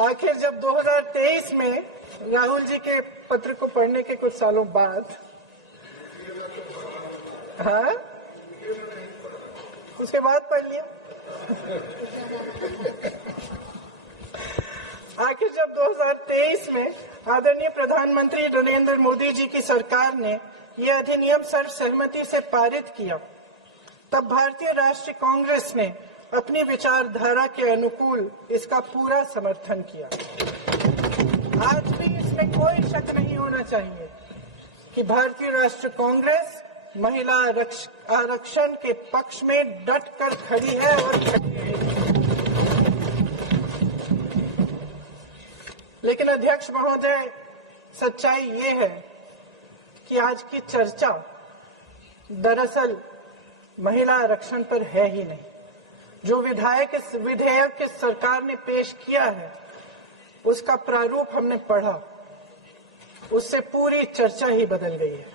आखिर जब 2023 में राहुल जी के पत्र को पढ़ने के कुछ सालों बाद, हाँ, उसके बाद पढ़ लिया। आखिर जब 2023 में आदरणीय प्रधानमंत्री नरेंद्र मोदी जी की सरकार ने यह अधिनियम सर्वसहमति से पारित किया, तब भारतीय राष्ट्रीय कांग्रेस ने अपनी विचारधारा के अनुकूल इसका पूरा समर्थन किया। आज भी इसमें कोई शक नहीं होना चाहिए कि भारतीय राष्ट्रीय कांग्रेस महिला आरक्षण के पक्ष में डट कर खड़ी है और खड़ी रहेगी। लेकिन अध्यक्ष महोदय, सच्चाई ये है कि आज की चर्चा दरअसल महिला आरक्षण पर है ही नहीं। जो विधेयक के सरकार ने पेश किया है, उसका प्रारूप हमने पढ़ा, उससे पूरी चर्चा ही बदल गई है।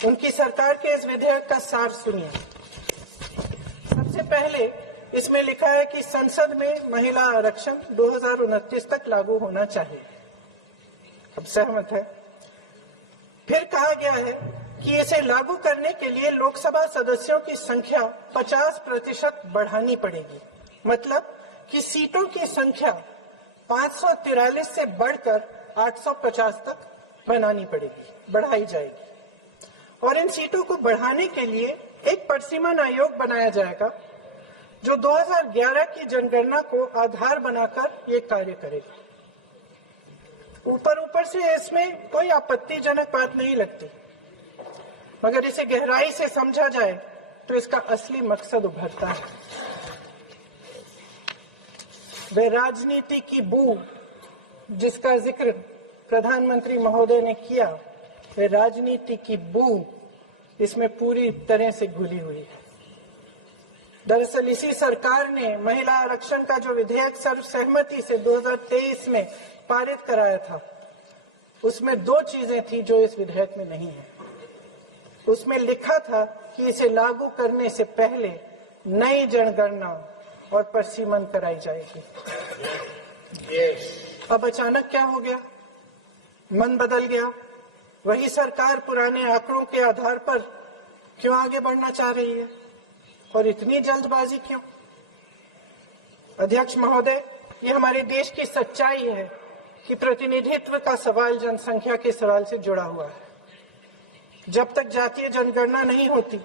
उनकी सरकार के इस विधेयक का सार सुनिए। सबसे पहले इसमें लिखा है कि संसद में महिला आरक्षण 2029 तक लागू होना चाहिए। अब सहमत है। फिर कहा गया है कि इसे लागू करने के लिए लोकसभा सदस्यों की संख्या 50% बढ़ानी पड़ेगी। मतलब कि सीटों की संख्या 543 से बढ़कर 850 तक बनानी पड़ेगी, बढ़ाई जाएगी। और इन सीटों को बढ़ाने के लिए एक परिसीमन आयोग बनाया जाएगा जो 2011 की जनगणना को आधार बनाकर ये कार्य करेगा। ऊपर से इसमें कोई आपत्तिजनक बात नहीं लगती, मगर इसे गहराई से समझा जाए तो इसका असली मकसद उभरता है। वे राजनीति की बू जिसका जिक्र प्रधानमंत्री महोदय ने किया, वे राजनीति की बू इसमें पूरी तरह से घुली हुई है। दरअसल इसी सरकार ने महिला आरक्षण का जो विधेयक सर्वसहमति से 2023 में पारित कराया था, उसमें दो चीजें थी जो इस विधेयक में नहीं है। उसमें लिखा था कि इसे लागू करने से पहले नई जनगणना और परिसीमन कराई जाएगी। अब अचानक क्या हो गया? मन बदल गया। वही सरकार पुराने आंकड़ों के आधार पर क्यों आगे बढ़ना चाह रही है और इतनी जल्दबाजी क्यों? अध्यक्ष महोदय, ये हमारे देश की सच्चाई है कि प्रतिनिधित्व का सवाल जनसंख्या के सवाल से जुड़ा हुआ है। जब तक जातीय जनगणना नहीं होती,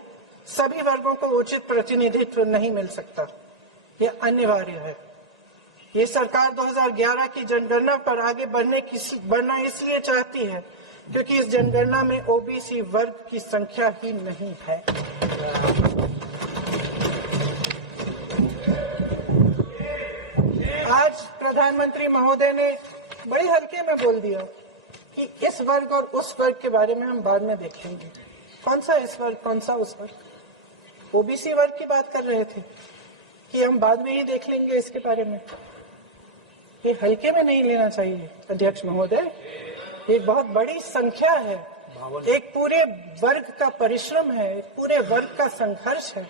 सभी वर्गों को उचित प्रतिनिधित्व नहीं मिल सकता। यह अनिवार्य है। ये सरकार 2011 की जनगणना पर आगे बढ़ना इसलिए चाहती है क्योंकि इस जनगणना में ओबीसी वर्ग की संख्या ही नहीं है। आज प्रधानमंत्री महोदय ने बड़े हल्के में बोल दिया कि इस वर्ग और उस वर्ग के बारे में हम बाद में देखेंगे। कौन सा इस वर्ग, कौन सा उस वर्ग? ओबीसी वर्ग की बात कर रहे थे कि हम बाद में ही देख लेंगे इसके बारे में। ये हल्के में नहीं लेना चाहिए अध्यक्ष महोदय। एक बहुत बड़ी संख्या है, एक पूरे वर्ग का परिश्रम है, एक पूरे वर्ग का संघर्ष है।